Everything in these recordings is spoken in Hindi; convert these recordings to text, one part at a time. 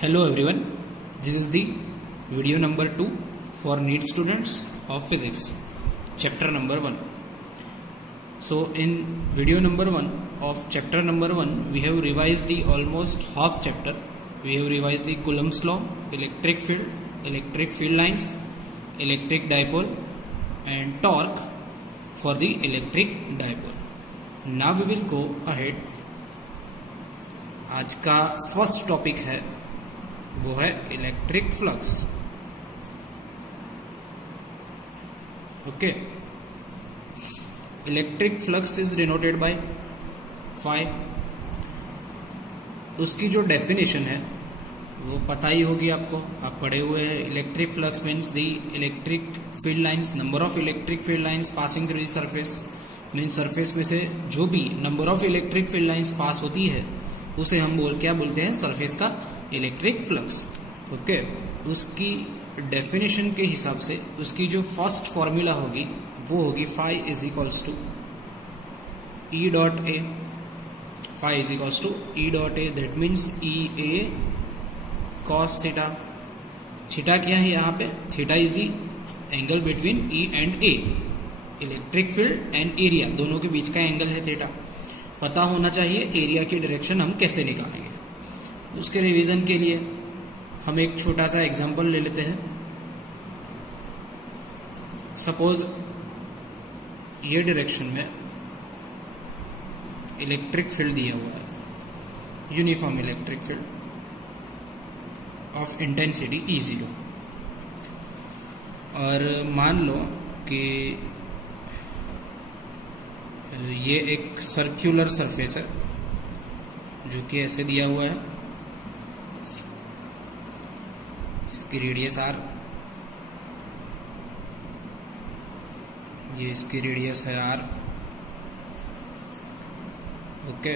Hello everyone, this is the video number 2 for NEET students of physics, chapter number 1. So in video number 1 of chapter number 1, we have revised the almost half chapter. We have revised the Coulomb's law, electric field lines, electric dipole and torque for the electric dipole. Now we will go ahead. आज का फर्स्ट टॉपिक है वो है electric flux. Okay, electric flux is denoted by phi. उसकी जो डेफिनेशन है वो पता ही होगी आपको, आप पढ़े हुए हैं. Electric flux means the electric field lines, number of electric field lines passing through the surface. Means surface में से जो भी number of electric field lines pass होती है उसे हम क्या बोलते हैं, सरफेस का इलेक्ट्रिक फ्लक्स. ओके, उसकी डेफिनेशन के हिसाब से उसकी जो फर्स्ट फॉर्मूला होगी वो होगी phi is equals to E dot A. Phi is equals to E dot A, that means E A cos theta. Theta क्या है यहाँ पे? Theta is the angle between E and A. Electric field and area दोनों के बीच का एंगल है थीटा. पता होना चाहिए एरिया की डायरेक्शन हम कैसे निकालेंगे. उसके रिवीजन के लिए हम एक छोटा सा एग्जांपल ले लेते हैं. सपोज ये डायरेक्शन में इलेक्ट्रिक फील्ड दिया हुआ है, uniform electric field of intensity E0. और मान लो कि ये एक सर्कुलर सरफेस है जो कि ऐसे दिया हुआ है. इसकी रेडियस R, ये इसकी रेडियस है R. ओके,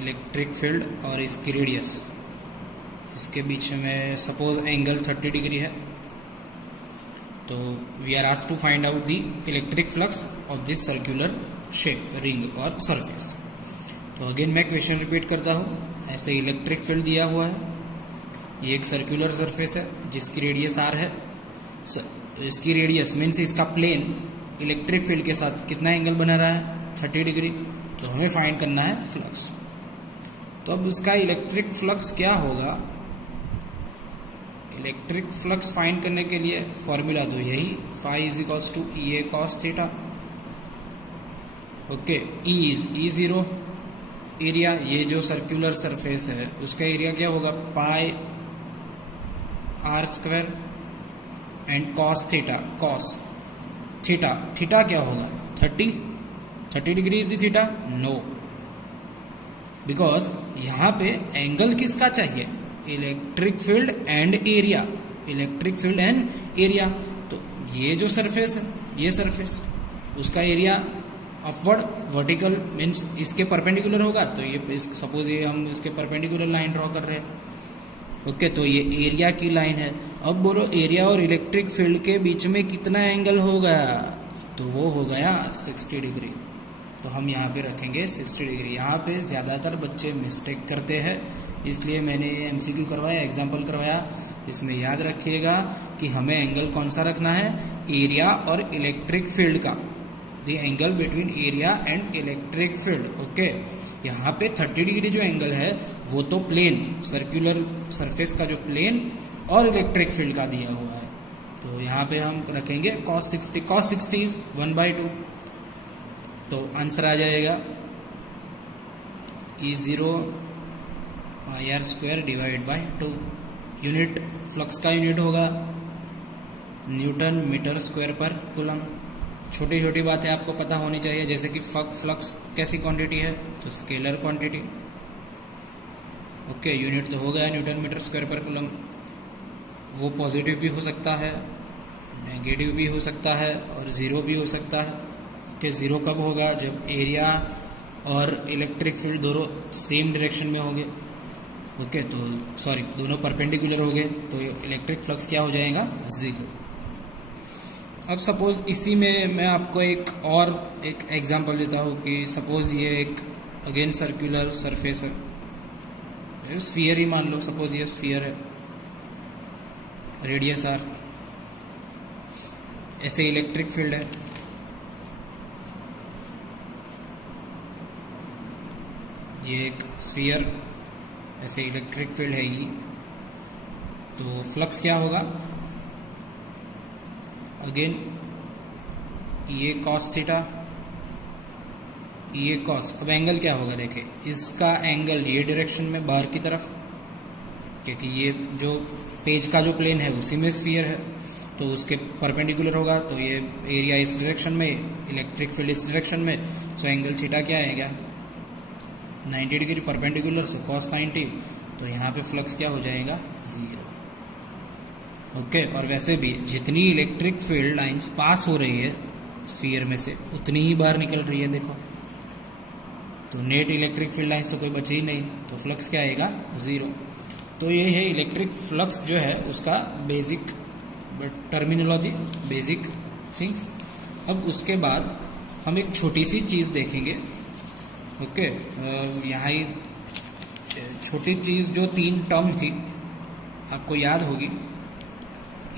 इलेक्ट्रिक फील्ड और इसकी रेडियस, इसके बीच में सपोज एंगल 30 डिग्री है. तो we are asked to find out the electric flux of this circular shape, ring और सरफेस. तो अगेन मैं क्वेश्चन रिपीट करता हूँ. ऐसे इलेक्ट्रिक फील्ड दिया हुआ है, ये एक सर्कुलर सरफेस है जिसकी रेडियस R है. इसकी रेडियस मीन्स इसका प्लेन इलेक्ट्रिक फील्ड के साथ कितना एंगल बना रहा है, 30 डिग्री. तो हमें फाइंड करना है फ्लक्स. तो अब इसका इलेक्ट्रिक फ्लक्स क्या होगा? इलेक्ट्रिक फ्लक्स फाइंड करने के लिए फॉर्मूला तो यही, phi is equals to E A cos theta. Okay, E is E0. Area, ये जो सर्कुलर सरफेस है उसका एरिया क्या होगा, pi R square and cos theta. Cos theta, theta क्या होगा, 30 degree is theta. No, because यहाँ पे एंगल किसका चाहिए, electric field and area. Electric field and area. तो ये जो सरफेस है, ये सरफेस, उसका एरिया अपवर्ड वर्टिकल मीन्स इसके परपेंडिकुलर होगा. तो ये सपोज ये हम इसके परपेंडिकुलर लाइन ड्रॉ कर रहे हैं. ओके, तो ये एरिया की लाइन है. अब बोलो एरिया और इलेक्ट्रिक फील्ड के बीच में कितना एंगल होगा, तो वो हो गया 60 डिग्री. तो हम यहाँ पे रखेंगे 60 डिग्री. यहाँ पे ज़्यादातर बच्चे मिस्टेक करते हैं, इसलिए मैंने MCQ करवाया, एग्जाम्पल करवाया. इसमें याद रखिएगा कि हमें एंगल कौन सा रखना है, एरिया और इलेक्ट्रिक फील्ड का. The angle between area and electric field. Okay, यहाँ पे 30 डिग्री जो एंगल है वो तो प्लेन, सर्कुलर सरफेस का जो प्लेन और इलेक्ट्रिक फील्ड का दिया हुआ है. तो यहाँ पे हम रखेंगे cos 60. cos 60 is 1/2. तो आंसर आ जाएगा E0 R square divide by 2. Unit flux का यूनिट होगा न्यूटन मीटर स्क्वायर पर कूलम. छोटी छोटी बातें आपको पता होनी चाहिए, जैसे कि फ्लक्स कैसी क्वांटिटी है, तो स्केलर क्वांटिटी. ओके, यूनिट तो हो गया न्यूटन मीटर स्क्वायर पर कूलम. वो पॉजिटिव भी हो सकता है, नेगेटिव भी हो सकता है और ज़ीरो भी हो सकता है. ओके, ज़ीरो कब होगा, जब एरिया और इलेक्ट्रिक फील्ड दोनों सेम डायरेक्शन में होंगे. ओके, तो सॉरी, दोनों परपेंडिकुलर हो गए, तो इलेक्ट्रिक फ्लक्स क्या हो जाएगा, 0. अब सपोज इसी में मैं आपको एक एग्जांपल देता हूँ कि सपोज ये एक अगेन सर्कुलर सरफेस है, स्फीयर ही मान लो, सपोज ये स्फीयर है, रेडियस आर, ऐसे इलेक्ट्रिक फील्ड है। ये एक स्फीयर, ऐसे इलेक्ट्रिक फील्ड है ये, तो फ्लक्स क्या होगा, अगेन ये कॉस थीटा, ये कॉस। अब एंगल क्या होगा, देखें इसका एंगल ये डायरेक्शन में बाहर की तरफ, क्योंकि ये जो पेज का जो प्लेन है उसी में स्फीयर है, तो उसके परपेंडिकुलर होगा, तो ये एरिया इस डायरेक्शन में, इलेक्ट्रिक फील्ड इस डायरेक्शन में, सो एंगल थीटा क्या आएगा 90 डिग्री परपेंडिकुलर से cos 90, तो यहाँ पे फ्लक्स क्या हो जाएगा 0। ओके, और वैसे भी जितनी इलेक्ट्रिक फील्ड लाइंस पास हो रही है स्फीयर में से उतनी ही बाहर निकल रही है, देखो, तो नेट इलेक्ट्रिक फील्ड लाइंस तो कोई बचे ही नहीं, तो फ्लक्स क्या आएगा 0। तो ये है इलेक्ट्रिक फ्लक्स जो है उसका बेसिक टर्मिनोलॉजी, बेसिक थिंग्स। अब उसके बाद हम एक छोटी सी चीज़ देखेंगे। ओके, यहाँ ही छोटी चीज़ जो 3 टर्म थी आपको याद होगी,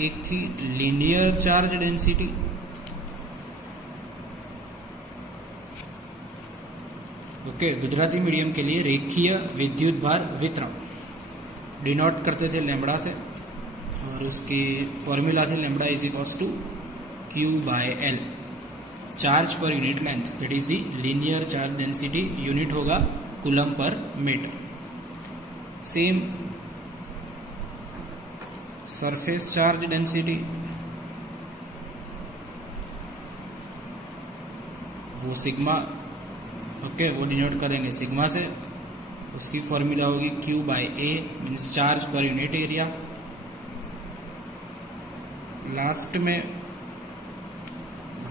एक थी linear charge density, okay, Gujarati medium के लिए रेखीय विद्युत भार वितरण, डिनोट करते थे लैम्बडा से, और उसकी फॉर्मूला थी lambda is equals to Q/L, charge पर unit length, that is the linear charge density, unit होगा कूलम पर metre. Same surface charge density, वो सिग्मा, ओके, वो डिनोट करेंगे सिग्मा से, उसकी फॉर्मूला होगी Q/A, मीन्स चार्ज पर यूनिट एरिया। लास्ट में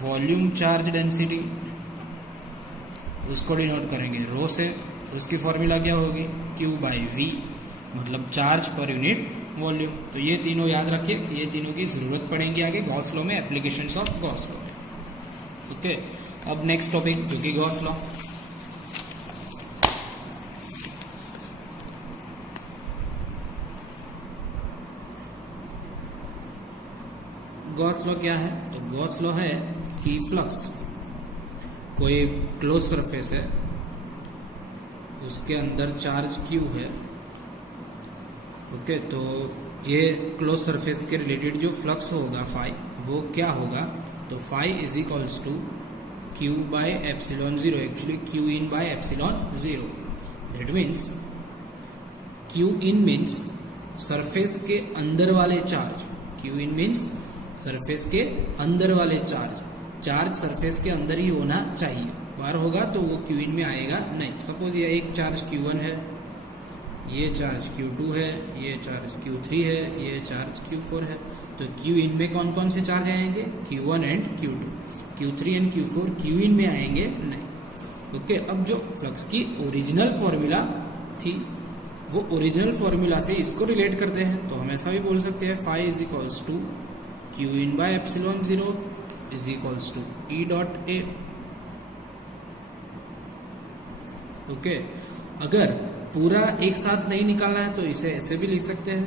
वॉल्यूम चार्ज डेंसिटी, उसको डिनोट करेंगे रो से, उसकी फॉर्मूला क्या होगी Q/V, मतलब चार्ज पर यूनिट वॉल्यूम। तो ये तीनों याद रखिए, ये तीनों की जरूरत पड़ेगी आगे गॉस लॉ में, एप्लीकेशंस ऑफ गॉस लॉ में। ओके, अब नेक्स्ट टॉपिक जो कि गॉस लॉ। गॉस लॉ क्या है, तो गॉस लॉ है कि फ्लक्स, कोई क्लोज सरफेस है, उसके अंदर चार्ज Q है, ओके, तो ये क्लोज सरफेस के रिलेटेड जो फ्लक्स होगा फाई, वो क्या होगा, तो phi is equals to Q/ε0, actually Q/ε0, that means Q means surface के अंदर वाले चार्ज, Q मीन्स सरफेस के अंदर वाले चार्ज सरफेस के अंदर ही होना चाहिए, बाहर होगा तो वो Q में आएगा नहीं। सपोज ये एक चार्ज Q1 है, ये चार्ज Q2 है, ये चार्ज Q3 है, ये चार्ज Q4 है, तो Q में कौन कौन से चार्ज आएंगे, Q1 and Q2, Q3 and Q4 Q में आएंगे नहीं। ओके, अब जो फ्लक्स की ओरिजिनल फॉर्मूला थी, वो ओरिजिनल फॉर्मूला से इसको रिलेट करते हैं, तो हम ऐसा भी बोल सकते हैं phi is equals to Q/ε0 is equals to E.A। Okay, अगर पूरा एक साथ नहीं निकालना है तो इसे ऐसे भी लिख सकते हैं,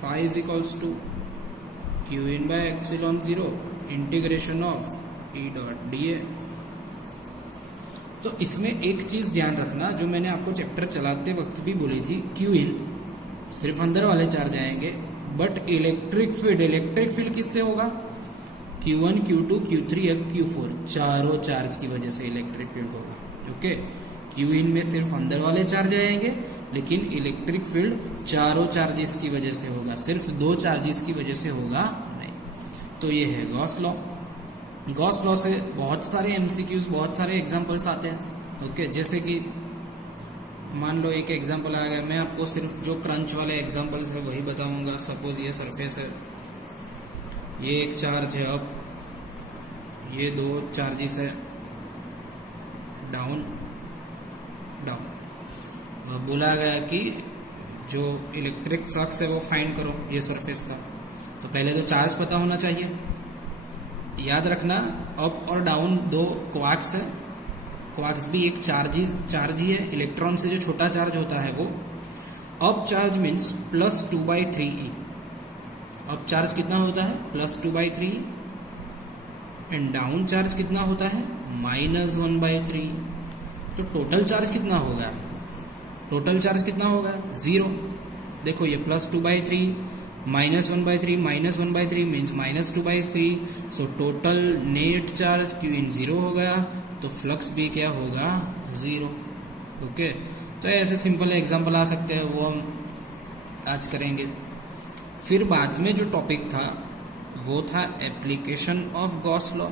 phi is equals to Q/ε0 integration of E.dA। तो इसमें एक चीज ध्यान रखना, जो मैंने आपको चैप्टर चलाते वक्त भी बोली थी, Q सिर्फ अंदर वाले चार्ज आएंगे, बट इलेक्ट्रिक फील्ड किससे होगा, Q1, Q2, Q3 और Q4 चारों चार्ज की वजह से इलेक्ट्रिक फील्ड होगा। ओके, Q में सिर्फ अंदर वाले चार्ज आएंगे, लेकिन इलेक्ट्रिक फील्ड चारों चार्जेस की वजह से होगा, सिर्फ 2 चार्जेस की वजह से होगा नहीं। तो ये है गॉस लॉ। गॉस लॉ से बहुत सारे MCQs, बहुत सारे एग्जाम्पल्स आते हैं। ओके, जैसे कि मान लो एक एग्जाम्पल आ गया, मैं आपको सिर्फ जो क्रंच वाले एग्जाम्पल्स है वही बताऊंगा। सपोज ये सरफेस है, ये एक चार्ज है, अब ये 2 चार्जेस है, डाउन डाउन। बोला गया कि जो इलेक्ट्रिक फ्लक्स है वो फाइंड करो ये सरफेस का, तो पहले तो चार्ज पता होना चाहिए। याद रखना, अप और डाउन 2 क्वार्क्स है, क्वार्क्स भी एक चार्ज ही है, इलेक्ट्रॉन से जो छोटा चार्ज होता है वो, up charge means plus 2/3e। Up charge कितना होता है? प्लस 2/3 एंड डाउन चार्ज कितना होता है? -1/3। तो टोटल चार्ज कितना होगा? टोटल चार्ज कितना होगा? 0। देखो ये plus 2/3 -1/3 -1/3 means -2/3। So total net charge Q इन 0 हो गया, तो फ्लक्स भी क्या होगा? 0। ओके, तो ऐसे सिंपल एग्जांपल आ सकते हैं, वो हम आज करेंगे। फिर बाद में जो टॉपिक था वो था एप्लीकेशन ऑफ गॉस लॉ।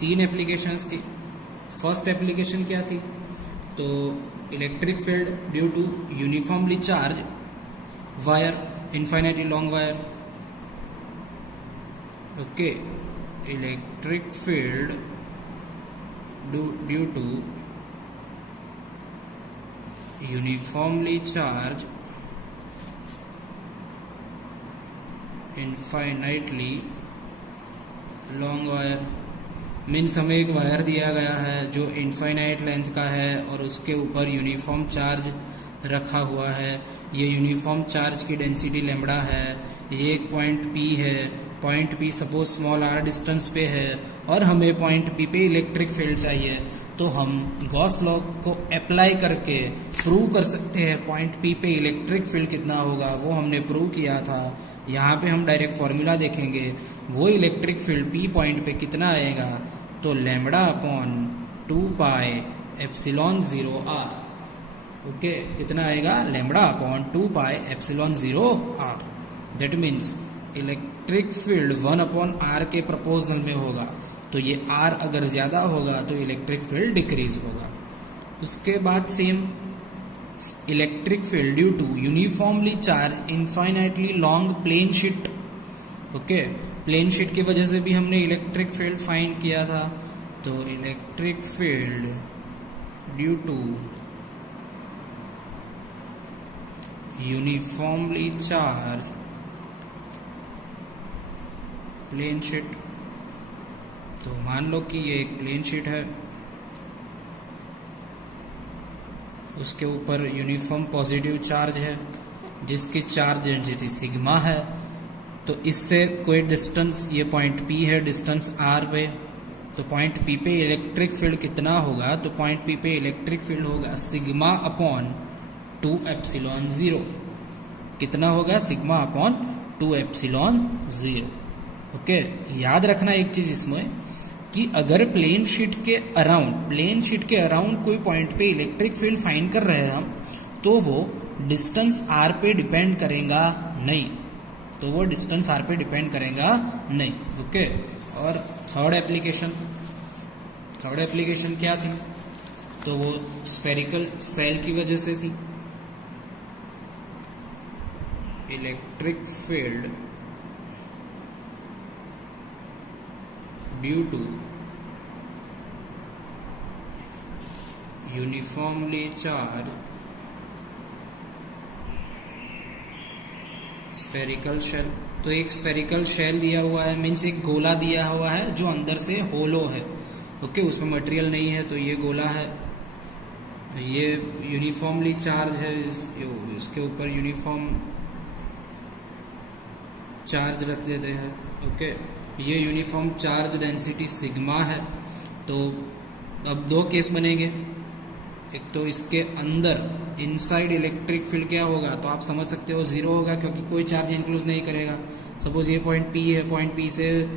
तीन एप्लीकेशंस थी। फर्स्ट एप्लीकेशन क्या थी? तो electric field due to uniformly charge wire, infinitely long wire. Okay, electric field due to uniformly charge infinitely long wire. Means हमें एक वायर दिया गया है जो इनफाइनाइट लेंथ का है और उसके ऊपर यूनिफॉर्म चार्ज रखा हुआ है। ये यूनिफॉर्म चार्ज की डेंसिटी लैम्बडा है। ये एक पॉइंट P है। Point P suppose small r distance पे है और हमें पॉइंट P पे इलेक्ट्रिक फील्ड चाहिए, तो हम गॉस लॉ को अप्लाई करके प्रूव कर सकते हैं पॉइंट P पे इलेक्ट्रिक फील्ड कितना होगा। वो हमने प्रूव किया था। यहाँ पे हम डायरेक्ट फॉर्मूला देखेंगे, वो इलेक्ट्रिक फील्ड P पॉइंट पे कितना आएगा, तो लैम्बडा अपॉन 2πε0r। ओके, कितना आएगा? Lambda upon 2πε0r। That means electric field 1/r के प्रोपोर्शनल में होगा, तो ये r अगर ज्यादा होगा तो इलेक्ट्रिक फील्ड डिक्रीज होगा। उसके बाद same electric field due to uniformly charge infinitely long plane sheet. Okay, plane sheet की वजह से भी हमने इलेक्ट्रिक फील्ड फाइंड किया था। तो electric field due to uniformly charge plane sheet. तो मान लो कि ये एक प्लेन शीट है, उसके ऊपर यूनिफॉर्म पॉजिटिव चार्ज है जिसकी चार्ज डेंसिटी सिग्मा है। तो इससे कोई डिस्टेंस, ये पॉइंट P है, डिस्टेंस r पे, तो पॉइंट P पे इलेक्ट्रिक फील्ड कितना होगा, तो पॉइंट P पे इलेक्ट्रिक फील्ड होगा सिग्मा अपॉन 2ε0। कितना होगा? Sigma upon 2ε0। ओके, याद रखना एक चीज इसमें कि अगर प्लेन शीट के अराउंड कोई पॉइंट पे इलेक्ट्रिक फील्ड फाइंड कर रहे हैं हम, तो वो डिस्टेंस r पे डिपेंड करेगा नहीं। ओके, और थर्ड एप्लीकेशन क्या थी? तो वो स्फेरिकल सेल की वजह से थी। Electric field due to uniformly charge spherical shell. तो एक स्फेरिकल शेल दिया हुआ है, मीन्स एक गोला दिया हुआ है जो अंदर से होलो है। ओके, उसमें मटेरियल नहीं है, तो ये गोला है, ये यूनिफॉर्मली चार्ज है, इसके ऊपर यूनिफॉर्म चार्ज रख देते हैं। ओके, ये यूनिफॉर्म चार्ज डेंसिटी सिग्मा है। तो अब दो केस बनेंगे, एक तो इसके अंदर इनसाइड इलेक्ट्रिक फील्ड क्या होगा, तो आप समझ सकते हो 0 होगा, क्योंकि कोई चार्ज इंक्लूज नहीं करेगा। सपोज ये पॉइंट P है, पॉइंट P से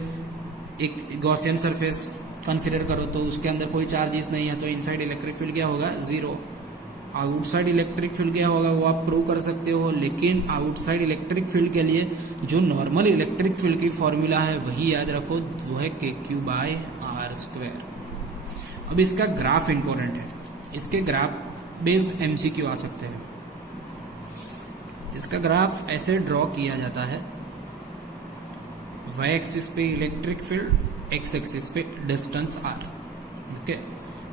एक गॉसियन सरफेस कंसिडर करो, तो उसके अंदर कोई चार्जेस नहीं है, तो इनसाइड इलेक्ट्रिक फील्ड क्या होगा? 0। आउटसाइड इलेक्ट्रिक फील्ड क्या होगा वो आप प्रूव कर सकते हो, लेकिन आउटसाइड इलेक्ट्रिक फील्ड के लिए जो नॉर्मल इलेक्ट्रिक फील्ड की फॉर्मूला है वही याद रखो, वो है KQ/r²। अब इसका ग्राफ इंपॉर्टेंट है, इसके ग्राफ बेस्ड MCQ आ सकते हैं। इसका ग्राफ ऐसे ड्रॉ किया जाता है, y एक्सिस पे इलेक्ट्रिक फील्ड, x एक्सिस पे डिस्टेंस r। ओके,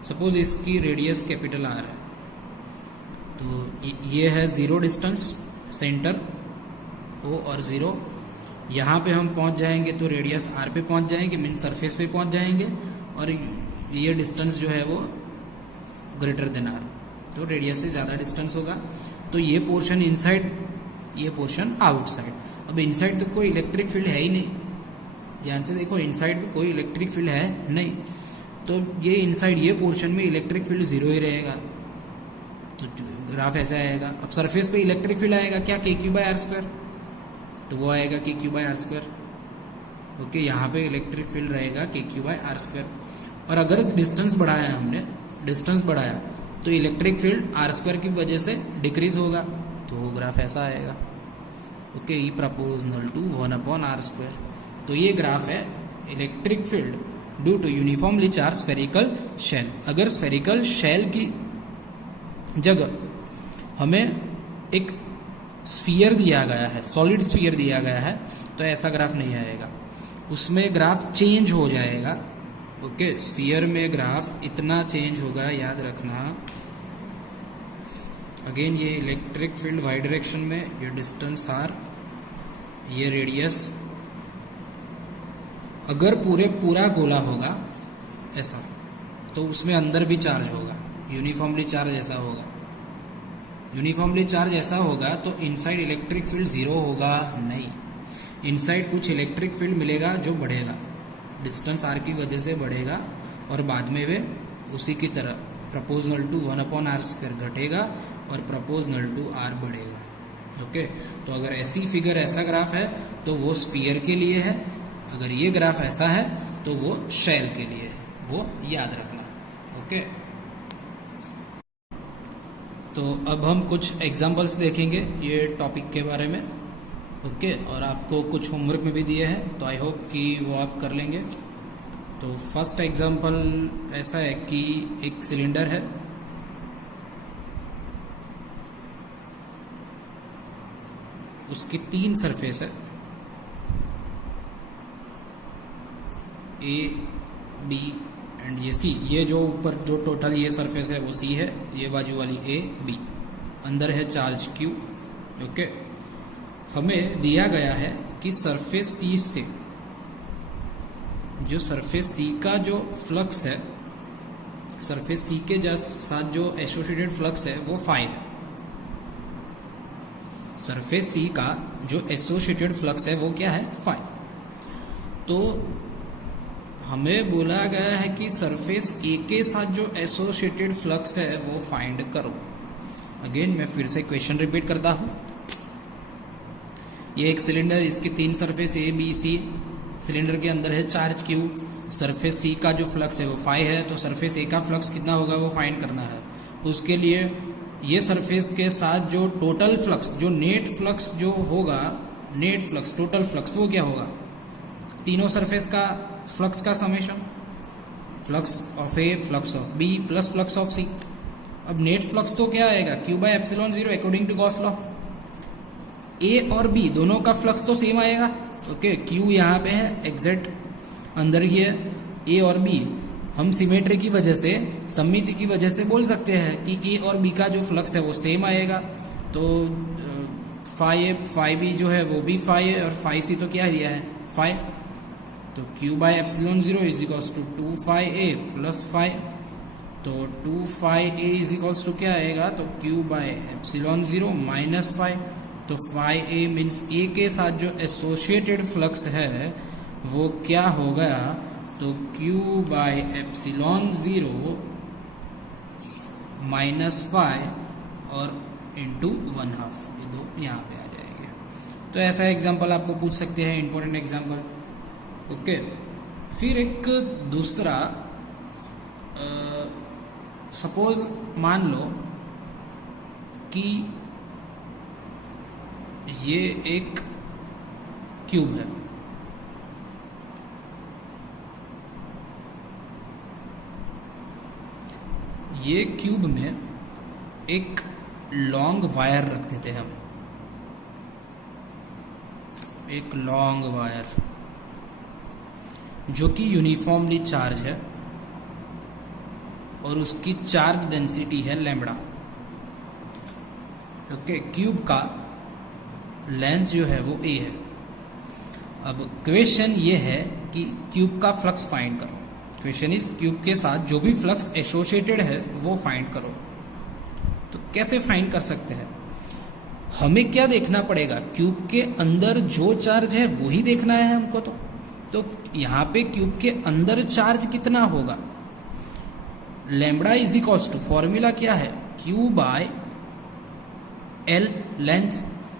सपोज इसकी रेडियस कैपिटल R है, तो ये है 0 डिस्टेंस, सेंटर O और 0। यहाँ पे हम पहुँच जाएंगे तो रेडियस R पे पहुँच जाएंगे, मीन सरफेस पे पहुँच जाएंगे, और ये डिस्टेंस जो है वो ग्रेटर देन आर, तो रेडियस से ज़्यादा डिस्टेंस होगा। तो ये पोर्शन इनसाइड, ये पोर्शन आउटसाइड। अब इनसाइड तो कोई इलेक्ट्रिक फील्ड है ही नहीं, ध्यान से देखो, इनसाइड में कोई इलेक्ट्रिक फील्ड है नहीं, तो ये इनसाइड ये पोर्शन में इलेक्ट्रिक फील्ड जीरो ही रहेगा, तो ग्राफ ऐसा आएगा। अब सरफेस पे इलेक्ट्रिक फील्ड आएगा क्या, के क्यू बाय आर स्क्वायर, तो वो आएगा k q by r square. Okay, यहाँ पे इलेक्ट्रिक फील्ड रहेगा के क्यू बाय आर स्क्वायर। और अगर डिस्टेंस बढ़ाया, हमने डिस्टेंस बढ़ाया, तो इलेक्ट्रिक फील्ड आर स्क्वायर की वजह से डिक्रीज होगा, तो वो ग्राफ ऐसा आएगा। Okay, E proportional to 1/r square. तो ये ग्राफ है electric field due to uniformly charge spherical shell. अगर स्फेरिकल शेल की जगह हमें एक स्फीयर दिया गया है, सॉलिड स्फीयर दिया गया है, तो ऐसा ग्राफ नहीं आएगा, उसमें ग्राफ चेंज हो जाएगा। ओके, स्फीयर में ग्राफ इतना चेंज होगा, याद रखना। अगेन ये इलेक्ट्रिक फील्ड वाई डायरेक्शन में, ये डिस्टेंस आर, ये रेडियस। अगर पूरा गोला होगा ऐसा, तो उसमें अंदर भी चार्ज होगा, यूनिफॉर्मली चार्ज ऐसा होगा। यूनिफॉर्मली चार्ज ऐसा होगा तो इनसाइड इलेक्ट्रिक फील्ड जीरो होगा नहीं, इनसाइड कुछ इलेक्ट्रिक फील्ड मिलेगा जो बढ़ेगा, डिस्टेंस आर की वजह से बढ़ेगा, और बाद में वे उसी की तरह प्रपोजनल टू 1/r स्क्वायर घटेगा और प्रपोजनल टू आर बढ़ेगा। ओके, तो अगर ऐसी फिगर, ऐसा ग्राफ है तो वो स्फीयर के लिए है, अगर ये ग्राफ ऐसा है तो वो शेल के लिए है, वो याद रखना। ओके, तो अब हम कुछ एग्जांपल्स देखेंगे ये टॉपिक के बारे में। ओके, और आपको कुछ होमवर्क में भी दिए हैं, तो आई होप कि वो आप कर लेंगे। तो फर्स्ट एग्जांपल ऐसा है कि एक सिलेंडर है, उसकी 3 सरफेस है, ए, बी एंड ये सी। ये जो ऊपर जो टोटल ये सरफेस है वो सी है, ये बाजू वाली ए, बी। अंदर है चार्ज क्यू। ओके, हमें दिया गया है कि सरफेस सी से, जो सरफेस सी का जो फ्लक्स है, सरफेस सी के साथ जो एसोसिएटेड फ्लक्स है वो फाई है। सरफेस सी का जो एसोसिएटेड फ्लक्स है वो क्या है, फाई। तो हमें बोला गया है कि सरफेस ए के साथ जो एसोसिएटेड फ्लक्स है वो फाइंड करो। अगेन मैं फिर से क्वेश्चन रिपीट करता हूं। ये एक सिलेंडर, इसकी 3 surface A, B, C. Cylinder के अंदर है चार्ज क्यू। सरफेस सी का जो फ्लक्स है वो फाई है, तो सरफेस ए का फ्लक्स कितना होगा वो फाइंड करना है। उसके लिए ये सरफेस के साथ जो टोटल फ्लक्स, जो नेट फ्लक्स जो होगा, नेट फ्लक्स, टोटल फ्लक्स, वो क्या होगा, तीनों सरफेस का फ्लक्स का summation, flux of A, flux of B plus flux of C. अब नेट फ्लक्स तो क्या आएगा, Q by epsilon 0 according to Gauss law. A और बी दोनों का फ्लक्स तो सेम आएगा। ओके, क्यू यहाँ पे है एग्जैक्ट अंदर ही है, ए और बी हम सिमेट्री की वजह से, सममिति की वजह से बोल सकते हैं कि ए और बी का जो फ्लक्स है वो सेम आएगा। तो फाई ए फाई बी जो है वो भी फाई है, और फाई सी तो क्या दिया है, फाई। तो q by epsilon 0 is equals to 2 phi A plus phi. तो 2 phi A is equals to क्या आएगा, तो q by epsilon 0 minus phi. तो फाई ए मीन्स ए के साथ जो एसोसिएटेड फ्लक्स है वो क्या हो गया, तो q by epsilon 0 minus phi और इंटू 1/2, ये दो यहाँ पे आ जाएंगे। तो ऐसा एग्जाम्पल आपको पूछ सकते हैं, इंपॉर्टेंट एग्जाम्पल। ओके, फिर एक दूसरा, सपोज मान लो कि ये एक क्यूब है, ये क्यूब में एक लॉन्ग वायर रखते थे हम, एक लॉन्ग वायर जो कि यूनिफॉर्मली चार्ज है और उसकी चार्ज डेंसिटी है लैम्बडा। ओके, क्यूब का लेंथ जो है वो ए है। अब क्वेश्चन ये है कि क्यूब का फ्लक्स फाइंड करो। क्वेश्चन इज क्यूब के साथ जो भी फ्लक्स एसोसिएटेड है वो फाइंड करो। तो कैसे फाइंड कर सकते हैं? हमें क्या देखना पड़ेगा? क्यूब के अंदर जो चार्ज है वो ही देखना है हमको। तो यहाँ पे क्यूब के अंदर चार्ज कितना होगा? Lambda is equals to, formula क्या है? Q by L length.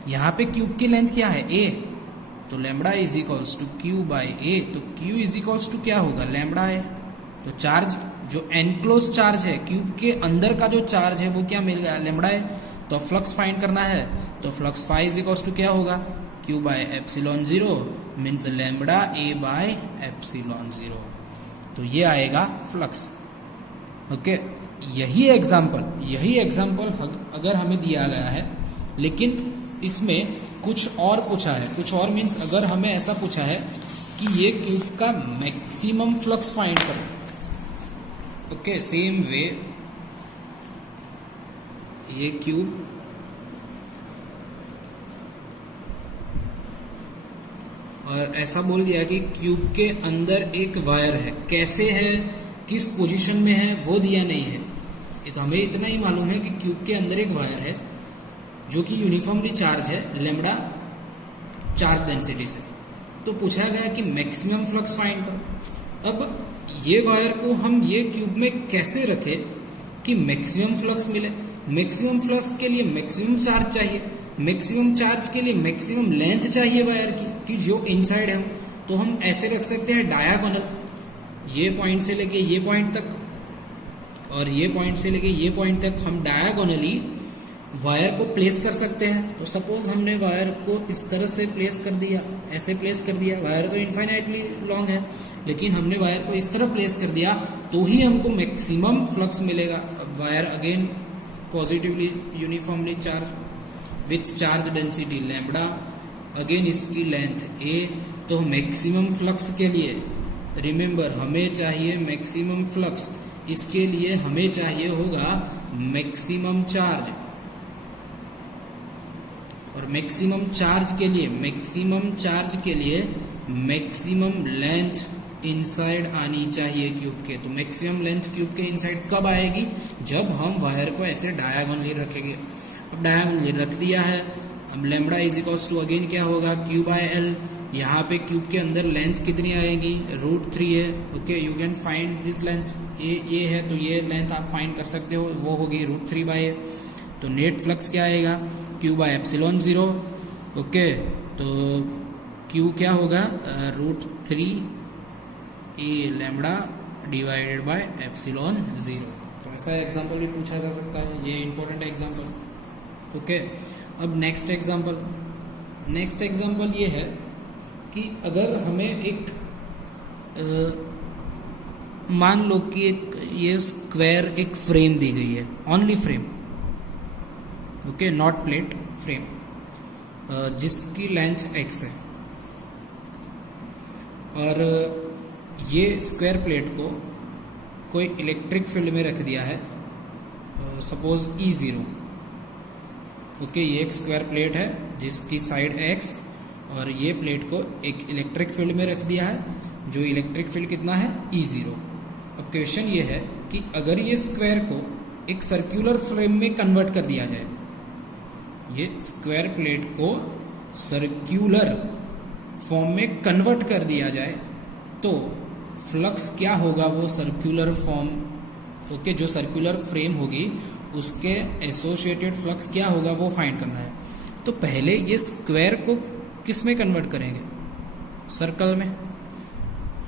यहाँ पे क्यूब की लेंथ क्या है? ए। तो lambda is equals to Q by A. तो क्यू इज इक्वल्स टू क्या होगा? लैम्बडा है। तो चार्ज जो एनक्लोज चार्ज है, क्यूब के अंदर का जो चार्ज है वो क्या मिल गया? लैम्बडा है। तो फ्लक्स फाइंड करना है, तो flux phi is equals to क्या होगा? Q by epsilon zero means lambda A by epsilon zero. तो ये आएगा फ्लक्स। ओके, यही एग्जाम्पल अगर हमें दिया गया है, लेकिन इसमें कुछ और पूछा है। कुछ और मीन्स अगर हमें ऐसा पूछा है कि ये क्यूब का मैक्सिमम फ्लक्स फाइंड करो। ओके, सेम वे ये क्यूब और ऐसा बोल दिया कि क्यूब के अंदर एक वायर है। कैसे है, किस पोजीशन में है वो दिया नहीं है। तो हमें इतना ही मालूम है कि क्यूब के अंदर एक वायर है जो कि यूनिफॉर्मली चार्ज है लैम्बडा चार्ज डेंसिटी से। तो पूछा गया कि मैक्सिमम फ्लक्स फाइंड करो। अब ये वायर को हम ये क्यूब में कैसे रखें कि मैक्सिमम फ्लक्स मिले? मैक्सिमम फ्लक्स के लिए मैक्सिमम चार्ज चाहिए, मैक्सिमम चार्ज के लिए मैक्सिमम लेंथ चाहिए वायर की कि जो इनसाइड है। तो हम ऐसे रख सकते हैं डायगोनल, ये पॉइंट से लेके ये पॉइंट तक और ये पॉइंट से लेके ये पॉइंट तक हम डायगोनली वायर को प्लेस कर सकते हैं। तो सपोज हमने वायर को इस तरह से प्लेस कर दिया, ऐसे प्लेस कर दिया। वायर तो इनफाइनाइटली लॉन्ग है, लेकिन हमने वायर को इस तरह प्लेस कर दिया तो ही हमको मैक्सिमम फ्लक्स मिलेगा। अब wire again positively uniformly charge with charge density lambda, again इसकी लेंथ ए। तो मैक्सिमम फ्लक्स के लिए रिमेंबर हमें चाहिए मैक्सिमम फ्लक्स, इसके लिए हमें चाहिए होगा मैक्सिमम चार्ज, और मैक्सिमम चार्ज के लिए मैक्सिमम लेंथ इनसाइड आनी चाहिए क्यूब के। तो मैक्सिमम लेंथ क्यूब के इनसाइड कब आएगी? जब हम वायर को ऐसे डायगोनली रखेंगे। अब डायगोनली रख दिया है। अब lambda is equals to again क्या होगा? Q by L. यहाँ पे क्यूब के अंदर लेंथ कितनी आएगी? √3 है। Okay, you can find this length. ये है तो ये लेंथ आप फाइंड कर सकते हो, वो होगी √3 बाय ए। तो नेट फ्लक्स क्या आएगा? Q by epsilon zero. Okay, तो क्यू क्या होगा? √3 A lambda divided by epsilon zero. तो ऐसा एग्जाम्पल भी पूछा जा सकता है, ये इंपॉर्टेंट एग्जाम्पल। ओके, अब नेक्स्ट एग्जाम्पल ये है कि अगर हमें एक मान लो कि एक ये स्क्वायर एक फ्रेम दी गई है, only frame, okay, not plate, frame, जिसकी लेंथ x है, और ये स्क्वायर प्लेट को कोई इलेक्ट्रिक फील्ड में रख दिया है, सपोज E0। ओके, ये एक स्क्वायर प्लेट है जिसकी साइड x, और ये प्लेट को एक इलेक्ट्रिक फील्ड में रख दिया है, जो इलेक्ट्रिक फील्ड कितना है? E0। अब क्वेश्चन ये है कि अगर ये स्क्वायर को एक सर्कुलर फ्रेम में कन्वर्ट कर दिया जाए, ये स्क्वायर प्लेट को सर्कुलर फॉर्म में कन्वर्ट कर दिया जाए, तो फ्लक्स क्या होगा? वो सर्कुलर फॉर्म, ओके, जो सर्कुलर फ्रेम होगी उसके एसोसिएटेड फ्लक्स क्या होगा वो फाइंड करना है। तो पहले ये स्क्वायर को किस में कन्वर्ट करेंगे? सर्कल में।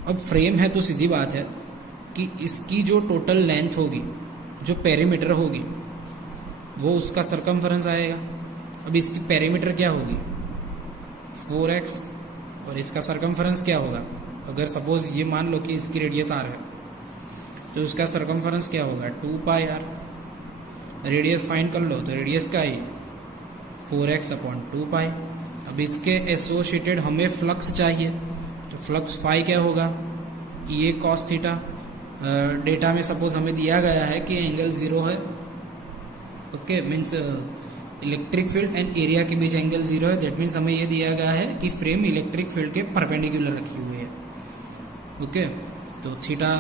अब फ्रेम है तो सीधी बात है कि इसकी जो टोटल लेंथ होगी, जो पेरीमीटर होगी, वो उसका सरकमफेरेंस आएगा। अब इसकी पेरीमीटर क्या होगी? 4x, और इसका सरकमफेरेंस क्या होगा? अगर सपोज ये मान लो कि इसकी रेडियस r है, तो उसका सरकमफेरेंस क्या होगा? 2πr। रेडियस फाइंड कर लो, तो रेडियस क्या आई? 4x/2π। अब इसके एसोसिएटेड हमें फ्लक्स चाहिए, तो फ्लक्स फाई क्या होगा? ये cos थीटा। डेटा में सपोज हमें दिया गया है कि एंगल 0 है, okay, means electric field and area के बीच एंगल 0 है। दैट मीन्स हमें ये दिया गया है कि फ्रेम इलेक्ट्रिक फील्ड के परपेंडिकुलर रखी हुई है। ओके, तो थीटा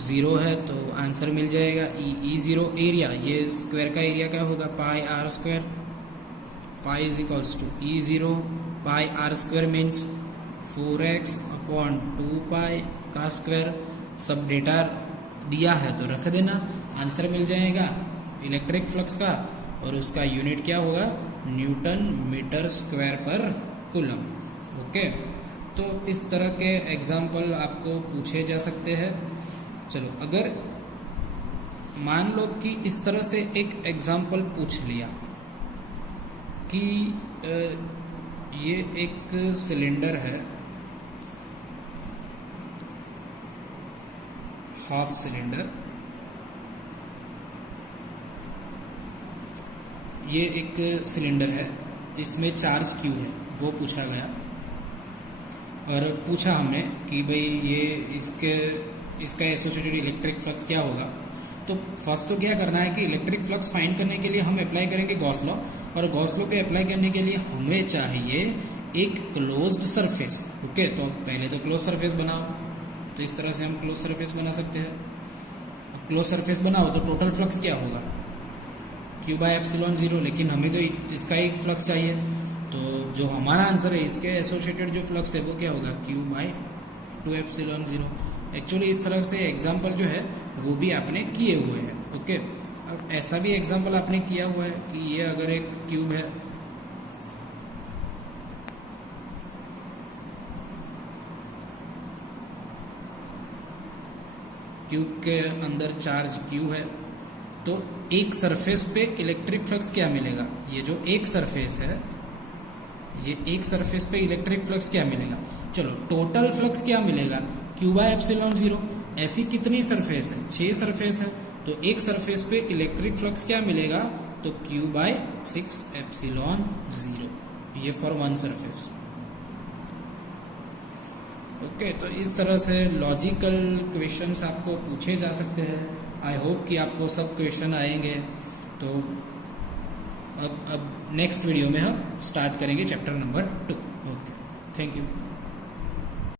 0 है तो आंसर मिल जाएगा ई ज़ीरो। एरिया, ये स्क्वायर का एरिया क्या होगा, pi r square. Phi is equals to E zero pi r square means 4x upon 2 pi का स्क्वायर। सब डेटा दिया है तो रख देना, आंसर मिल जाएगा इलेक्ट्रिक फ्लक्स का, और उसका यूनिट क्या होगा, न्यूटन मीटर स्क्वायर पर कूलम। ओके, तो इस तरह के एग्जाम्पल आपको पूछे जा सकते हैं। चलो, अगर मान लो कि इस तरह से एक एग्जाम्पल पूछ लिया कि ये एक सिलेंडर है, हाफ सिलेंडर, ये एक सिलेंडर है, इसमें चार्ज क्यू है, वो पूछा गया। और पूछा हमने कि भाई ये इसका एसोसिएटेड इलेक्ट्रिक फ्लक्स क्या होगा। तो फर्स्ट तो क्या करना है कि इलेक्ट्रिक फ्लक्स फाइंड करने के लिए हम अप्लाई करेंगे गॉस लॉ, और गॉस लॉ के अप्लाई करने के लिए हमें चाहिए एक क्लोज्ड सरफेस। ओके, तो पहले तो क्लोज सरफेस बनाओ, तो इस तरह से हम क्लोज सरफेस बना सकते हैं। क्लोज सरफेस बनाओ तो टोटल फ्लक्स क्या होगा, क्यू बाय एप्सिलॉन 0, लेकिन हमें तो इसका ही फ्लक्स चाहिए, तो जो हमारा आंसर है इसके एसोसिएटेड जो फ्लक्स है वो क्या होगा, क्यू बाय 2 एप्सिलॉन 0। एक्चुअली इस तरह से एग्जाम्पल जो है वो भी आपने किए हुए हैं। ओके, अब ऐसा भी एग्जाम्पल आपने किया हुआ है कि ये अगर एक क्यूब है, क्यूब के अंदर चार्ज क्यू है, तो एक सरफेस पे इलेक्ट्रिक फ्लक्स क्या मिलेगा, ये जो एक सरफेस है, ये एक सरफेस पे इलेक्ट्रिक फ्लक्स क्या मिलेगा, चलो टोटल फ्लक्स क्या मिलेगा, क्यू बाय एप्सिलॉन 0। ऐसी कितनी सरफेस है, 6 सरफेस है, तो एक सरफेस पे इलेक्ट्रिक फ्लक्स क्या मिलेगा, तो क्यू बाय 6 एप्सिलॉन 0, ये फॉर वन सरफेस। ओके, तो इस तरह से लॉजिकल क्वेश्चंस आपको पूछे जा सकते हैं। आई होप कि आपको सब क्वेश्चन आएंगे। तो अब नेक्स्ट वीडियो में हम स्टार्ट करेंगे chapter number 2। Okay, thank you.